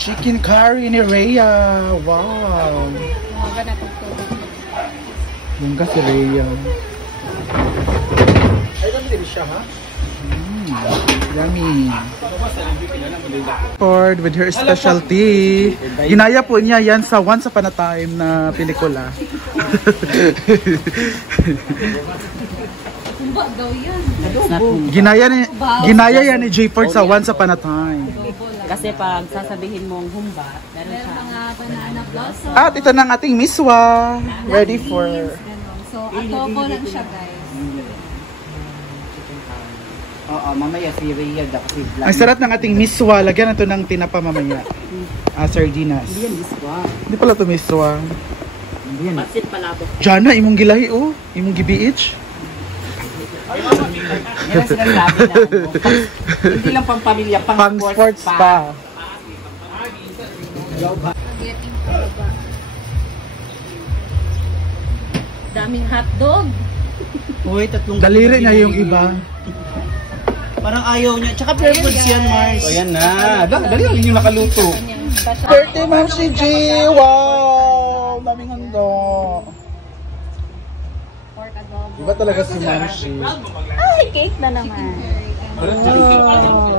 Chicken curry ni Rhea. Wow. Lungga si Rhea. Ay, dami din siya, ha? Yummy. Ford with her specialty. Ginaya po niya yan sa Once Upon a Time na pelikula. Ginaya yan ni J. Ford sa Once Upon a Time. Kasi pag sasabihin mong humba, meron mga banana blossom. At ito na ang ating miswa. Ready for... So, adobo lang siya, guys. Oo, mamaya si Rhea kasi vlog. Ang sarap ng ating miswa. Lagyan nato ng tinapa mamaya. Sardinas. Hindi yan miswa. Hindi pala ito miswa. Hindi yan. Pansit palabok. Jana, imong gilahi oh. Imong gibiich. Yan silang sabi na hindi lang pang pamilya, pang sports pa. Daming hotdog. Uy, tatlong daliri niya yung iba. Parang ayaw niya. Tsaka pure foods yan, Mars. O yan na. Dali lang yung nakaluto. Birthday, Ma'am si G. Wow! Daming hando. Iba talaga si Ma'am si. Ay, cake na naman. Wow.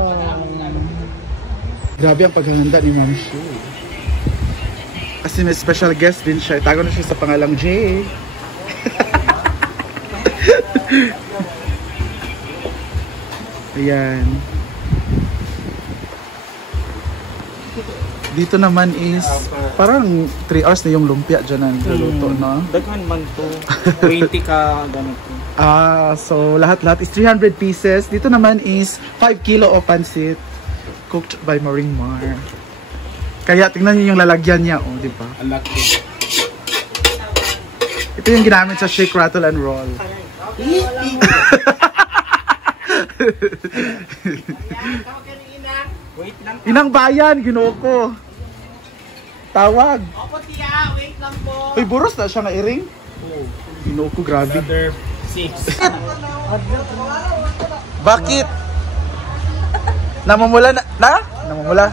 Grabe ang paghahanda ni Ma'am si. Kasi may special guest din siya. Itago na siya sa pangalang J. Ayan. Dito naman is parang 3 hours na yung lumpia dyan ang luto, no? Daghan man to. 20 ka ganito. So lahat-lahat is 300 pieces. Dito naman is 5 kilo of pancit cooked by Maring Mar. Kaya tingnan niyo yung lalagyan niya, oh, di ba? Ito yung ginamit sa shake, rattle, and roll. Inang bayan, Ginoo ko. Tawag. Opo tiya, wait lang po. Uy, buros na siya nga iring. Ginoo ko, grabe. Another 6. Bakit? Namumula na? Namumula?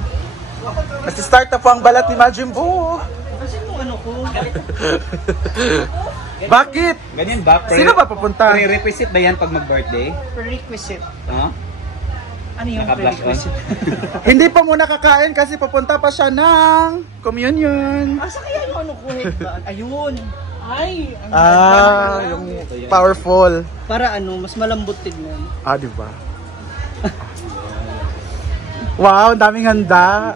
Nasi-start na po ang balat ni Majin Buu. Kasi yung ano ko. Bakit? Ganyan ba? Sino ba papunta? Pre-requisite ba yan pag mag-birthday? Prerequisite. Huh? Ano yung prerequisite? Hindi pa muna kakain kasi papunta pa siya ng communion. Asa kaya yung ano ko ba? Ayun. Ay, Yung powerful. para ano, mas malambot tignan. Di ba? Wow, ang daming handa.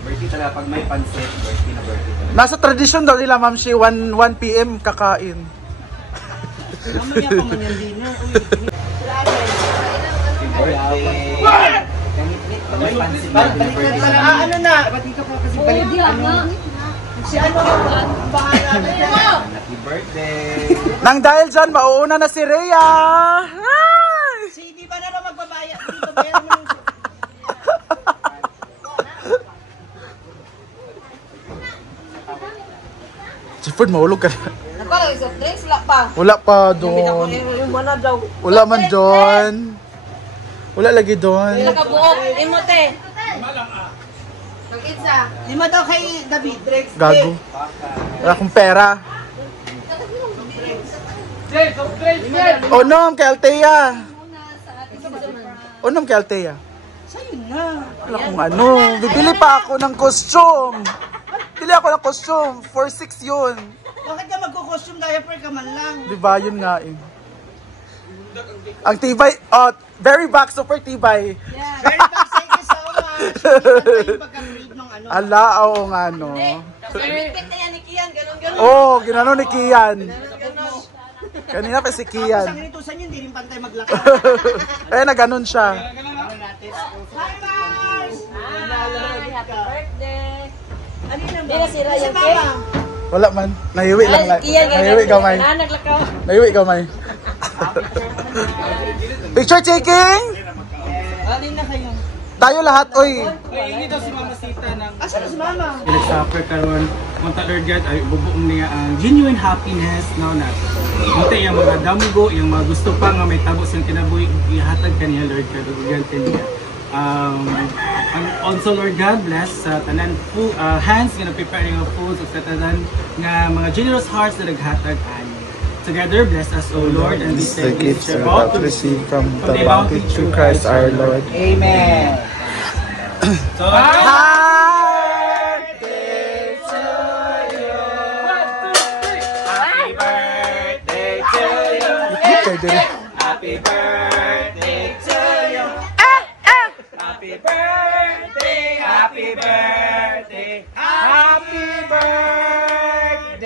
Birthday talaga pag may pansit, birthday na birthday talaga. Nasa tradisyon daw nila, Ma'am Shi, 1 PM kakain. Mamaya pa man yung dinner. Birthday. May pansit na birthday. Ano na? Ba't dito ka kasi balik? Si ano ang pangalan? Happy birthday. Nang dahil dyan, mauuna na si Rhea. Si di ba na lang magbabayad dito? Bayaran mo yung... Jefford, mahulog ka na. Nagpala, isang drinks, wala pa. Wala pa doon. Yung mana daw. Wala man doon. Wala lagi doon. Nakabuok, imote. Mag-itsa. Lima daw kay David. Gago. Wala akong pera. Onom kay Althea. Onom kay Althea. Sa'yo na. Wala akong ano. Bibili pa ako ng costume. Bili ako ng costume. 4-6 yun. Bakit ka magko-costume diaper ka man lang? Diba yun nga eh. Ang tibay. Very back. Super tibay. Yeah. Very back. Thank you so much. Hindi yung pagka-read ng ano. Ala, oo nga no. Repeat na yan ni Kian, ganun-ganun. Oo, ginano ni Kian. Kanina pa si Tapos Kian. ang inutusan yun, hindi rin pantay maglakad. Eh, na ganun siya. Hi, Mars! Happy birthday. Ano yun ang Hindi na sila yung Mama. cake. Wala man. Nahiwi lang. Kian, Nahiwi gamay. naglakaw. Nahiwi gamay. Picture taking? Alin na kayo? Tayo lahat, oy. Hindi daw si Mama Sita ng... Asa na si Mama? Nag-suffer karon kung Lord God ay bubuong niya ang genuine happiness no na ito yung mga damgo yung mga gusto pa nga may tabo sa kinabuhi ihatag kaniya Lord God ug gante niya And also, Lord God, bless sa tanan hands nga prepare yung foods of tanan nga mga generous hearts na naghatag ani. Together, bless us, O Lord, and This these is the gifts we're about to receive from the bounty through Christ our Lord. Amen. So, Happy birthday to you. Happy birthday to you. Happy birthday, happy birthday, happy birthday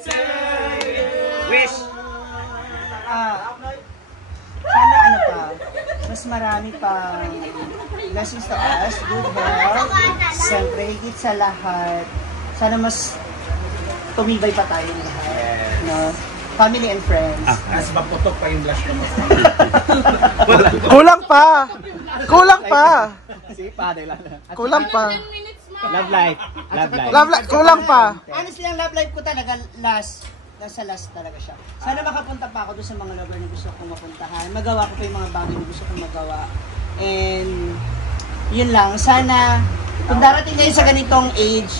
to you. Wish. Sana ano pa, mas marami pa blessings to us, good health, siyempre higit sa lahat, sana mas tumibay pa tayo lahat, no? Family and friends. As maputok pa yung blush mo. Kulang pa! Kulang pa! Kulang pa! Love life. Love life. Kulang pa! Honestly, ang love life ko talaga nasa last talaga siya. Sana makapunta pa ako doon sa mga lugar na gusto kong mapuntahan. Magawa ko pa yung mga bagay na gusto kong magawa. And yun lang, sana kung darating kayo sa ganitong age,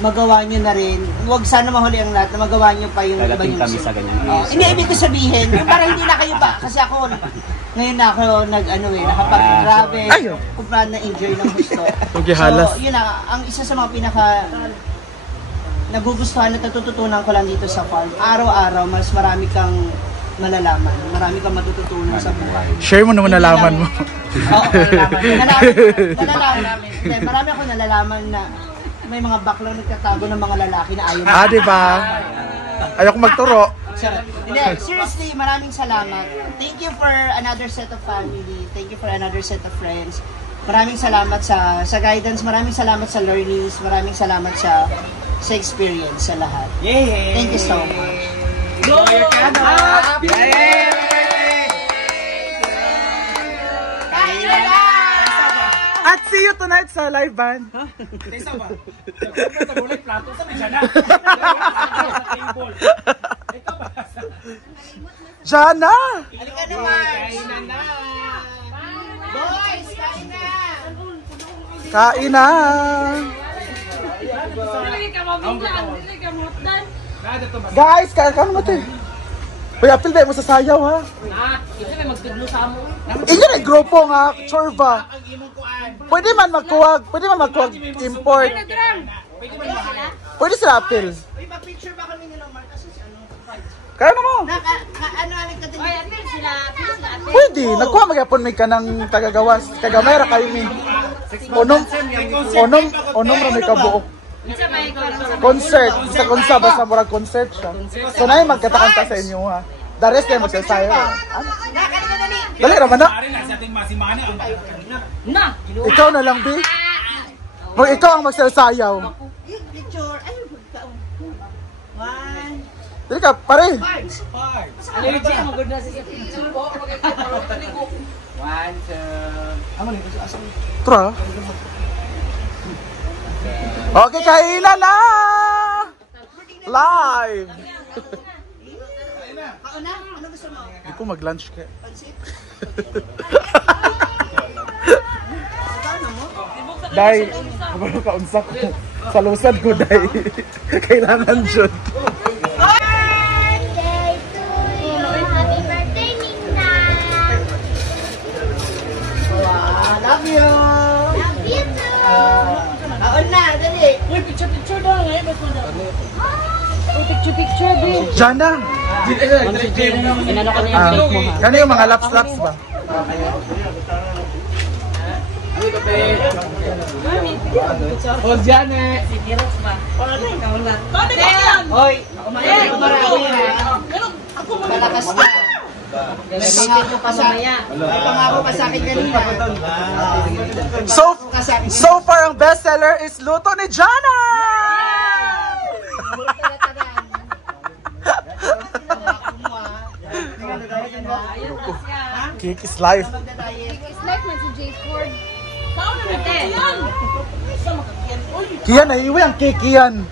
magawa nyo na rin. Huwag sana mahuli ang lahat na magawa nyo pa yung iba nyo gusto. Hindi, ibig ko sabihin, yung parang hindi na kayo pa. Kasi ako, ngayon na ako nakapag-travel, kung paano na-enjoy ng gusto. So, yun na, ang isa sa mga pinaka nagugustuhan at natututunan ko lang dito sa farm. Araw-araw, mas marami kang malalaman. Marami kang matututunan sa buhay. Share mo naman nalaman mo. Oo, nalalaman. Marami akong nalalaman na may mga baklang nagtatago ng mga lalaki na ayaw. Diba? Ayoko magturo. Hindi, seriously, maraming salamat. Thank you for another set of family. Thank you for another set of friends. Maraming salamat sa guidance. Maraming salamat sa learnings. Maraming salamat sa experience sa lahat. Yay! Thank you so much. Go! At see you tonight sa live band. Tesa ba? Ito ba? Plato sa Jana. Jana! Halika naman! Kain na! Boys, kain na! Kain na! Guys, kain ka naman ito. Uy, apil ba mo sa sayaw ha? Inyo na grupo nga, chorba. Pwede man magkuwag import. Pwede sila apil. Uy, mag-picture ba kami nila, Mark? Kasi si ano? Kaya na mo. Ano ka din? Pwede, nagkuha magyapon may kanang tagagawas. Kagamera kayo mi. Onom ra may kabuok. Concert, sa konsa basta murag concert siya. So na yung magkatakanta sa inyo ha. The rest kayo magsasayo. Dali raman na. Ikaw na lang, Bi. Ikaw ang magsasayaw. Picture. Ay, one. Dali ka, pare. One, two. Tra. Okay, kainan na! Live! Kauna? Ano gusto mo? Hindi ko mag-lunch ka. Pansit? Day, kabalo ka unsa ko. Sa lusad ko, Day. Kailangan dyan. Birthday to you! Happy birthday, Nina! Wow, love you! Love you too! Kaon na, dali! Uy, picture daw ngayon. Uy, picture, babe. Jana! Inano ka na yung plate mo, ha? Kano yung mga laps-laps ba? Oh, Jana! Hoy! Marami ha! Malakas ka! May pangako ka sa akin kanina. So far, ang bestseller is Luto ni Jana! Cake is life. It's like man si Jay Ford. Kiyan, naiiwi ang cake yan.